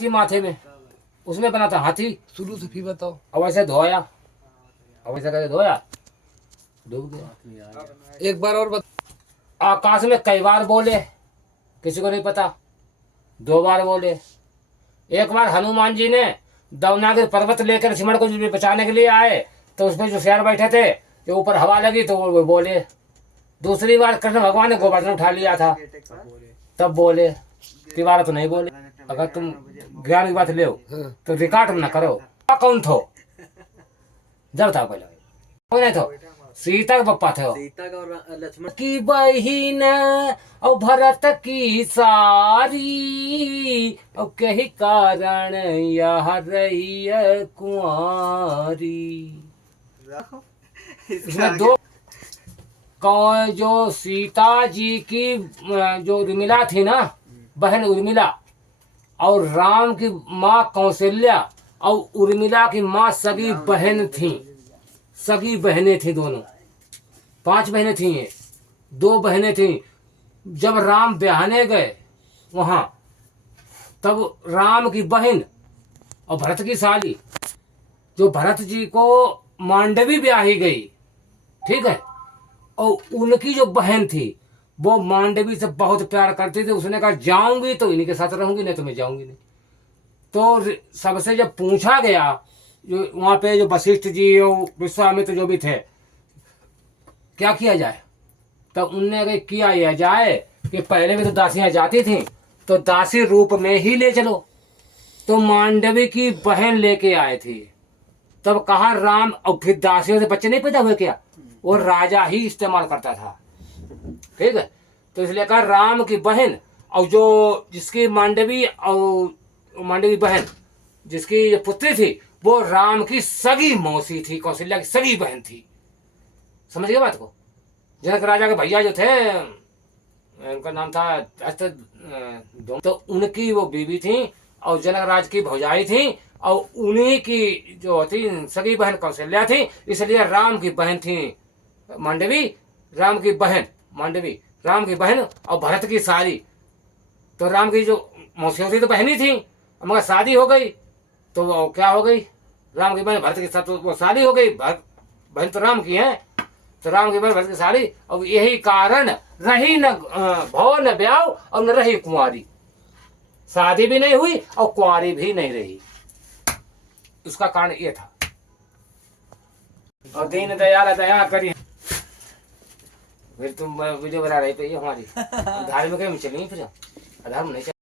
हाथी माथे में, उसमें बना था हाथी। शुरू से फिर बताओ। अब ऐसे धोया, अब ऐसे करके धोया, डूब गया। एक बार और बता। आकाश में कई बार बोले, किसी को नहीं पता। 2 बार बोले। एक बार हनुमान जी ने दवनागिर पर्वत लेकर लक्ष्मण को बचाने के लिए आए, तो उसमें जो शेर बैठे थे, जो ऊपर हवा लगी तो वो बोले। दूसरी बार कृष्ण भगवान ने गोवर्धन उठा लिया था, तब बोले। तिवारा तो नहीं बोले। अगर तुम ज्ञान की बात ले तो रिकॉर्ड न करो। कौन थो जब था पहले कौन नहीं थो? सीता के पप्पा थे। सीता का और लक्ष्मण की बहिन और भरत की सारी, और कही कारण यह रही कुंवारी। इसमें 2 कौन, जो सीता जी की जो उर्मिला थी ना, बहन उर्मिला, और राम की माँ कौशल्या, और उर्मिला की माँ सगी बहन थी। सगी बहनें थी दोनों, 5 बहनें थी ये, 2 बहनें थी। जब राम ब्याहने गए वहां, तब राम की बहन और भरत की साली, जो भरत जी को मांडवी ब्याही गई, ठीक है, और उनकी जो बहन थी वो मांडवी से बहुत प्यार करती थी। उसने कहा जाऊंगी तो इन्हीं के साथ रहूंगी, नहीं तो मैं जाऊंगी नहीं। तो सबसे जब पूछा गया, जो वहां पे जो वशिष्ठ जी और विश्वामित्र जो भी थे, क्या किया जाए, तो उनने किया यह जाए कि पहले भी तो दासियां जाती थी, तो दासी रूप में ही ले चलो। तो मांडवी की बहन लेके आए थे। तब कहा राम, और फिर दासियों से बच्चे नहीं पैदा हुए क्या, वो राजा ही इस्तेमाल करता था, ठीक है। तो इसलिए कहा राम की बहन, और जो जिसकी मांडवी और मांडवी बहन जिसकी पुत्री थी, वो राम की सगी मौसी थी, कौशल्या की सगी बहन थी। समझ गए बात को? जनक राजा के भैया जो थे, उनका नाम था तो उनकी वो बीवी थी, और जनक राज की भौजाई थी, और उन्हीं की जो थी सगी बहन कौशल्या थी। इसलिए राम की बहन थी मांडवी, राम की बहन मांडवी, राम की बहन और भरत की साली। तो राम की जो मौसी थी तो बहनी थी, मगर शादी हो गई तो वो क्या हो गई, राम की बहन भरत के साथ वो साली हो गई। बहन तो राम की है, तो राम की बहन भरत की साली। और यही कारण रही न भव न ब्याह और न रही कुंवारी। शादी भी नहीं हुई और कुंवारी भी नहीं रही। उसका कारण ये था। और दीन दयाल दया करी। फिर तुम वीडियो बना रहे थे ये हमारी धार्मिक में चली, फिर अधर्म नहीं चली।